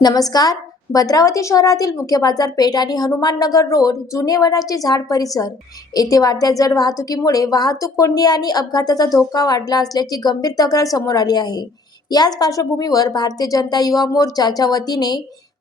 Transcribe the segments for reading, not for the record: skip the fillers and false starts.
नमस्कार. भद्रावती शहरातील मुख्य बाजारपेठ आणि हनुमाननगर रोड, जुने वनाचे झाड परिसर येथे वाढत्या जड वाहतुकीमुळे वाहतूक कोंडी आणि अपघाताचा धोका वाढला असल्याची गंभीर तक्रार समोर आली आहे. याच पार्श्वभूमीवर भारतीय जनता युवा मोर्चाच्या वतीने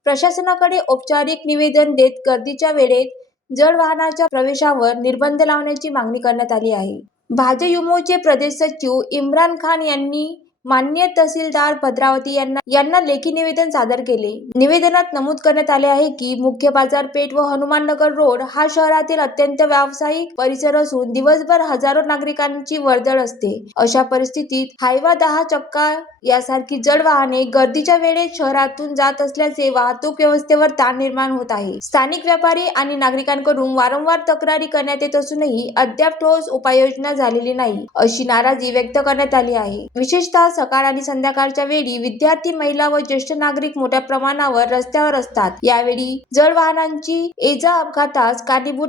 प्रशासनाकडे औपचारिक निवेदन देत गर्दीच्या वेळेत जड वाहनाच्या प्रवेशावर निर्बंध लावण्याची मागणी करण्यात आली आहे. भाजयुमोचे प्रदेश सचिव इम्रान खान यांनी माननीय तहसीलदार भद्रावती यांना लेखी निवेदन सादर केले. निवेदनात नमूद करण्यात आले आहे की मुख्य बाजारपेठ व हनुमाननगर रोड हा शहरातील अत्यंत व्यावसायिक परिसर असून दिवसभर हजारो नागरिकांची वर्दळ असते. अशा परिस्थितीत हायवा 10 चक्का यासारखी जड वाहने गर्दीच्या वेळेत शहरातून जात असल्याचे वाहतूक व्यवस्थेवर ताण निर्माण होत आहे. स्थानिक व्यापारी आणि नागरिकांकडून वारंवार तक्रारी करण्यात येत असूनही अद्याप ठोस उपाययोजना झालेली नाही, अशी नाराजी व्यक्त करण्यात आली आहे. विशेषतः सकाळ आणि संध्याकाळच्या वेळी विद्यार्थी, महिला व ज्येष्ठ नागरिक मोठ्या प्रमाणावर रस्त्यावर असतात. यावेळी जड वाहनांची ये-जा अपघातास कारणीभूत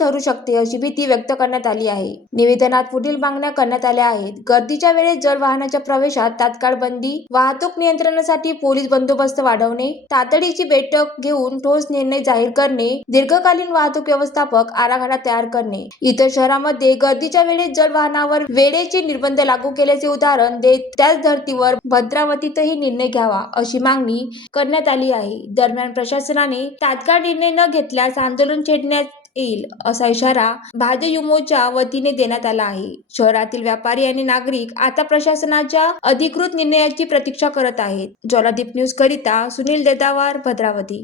ठरू शकते अशी भीती व्यक्त करण्यात आली आहे. निवेदनात पुढील मागण्या करण्यात आल्या आहेत. गर्दीच्या वेळेस जड वाहनाच्या प्रवेशात तात्काळ बंदी, वाहतूक नियंत्रणासाठी पोलीस बंदोबस्त वाढवणे, तातडीची बैठक घेऊन ठोस निर्णय जाहीर करणे, दीर्घकालीन वाहतूक व्यवस्थापक आराखडा तयार करणे. इतर शहरांमध्ये गर्दीच्या वेळेस जड वाहनावर वेळेचे निर्बंध लागू केल्याचे उदाहरण देत त्याच धर्तीवर भद्रावतीतही निर्णय घ्यावा अशी मागणी करण्यात आली आहे. दरम्यान प्रशासनाने तात्काळ निर्णय न घेतल्यास आंदोलन छेडण्यात येईल असा इशारा भाजयुमोच्या वतीने देण्यात आला आहे. शहरातील व्यापारी आणि नागरिक आता प्रशासनाच्या अधिकृत निर्णयाची प्रतीक्षा करत आहेत. ज्वालादीप न्यूज करिता सुनील देदावार, भद्रावती.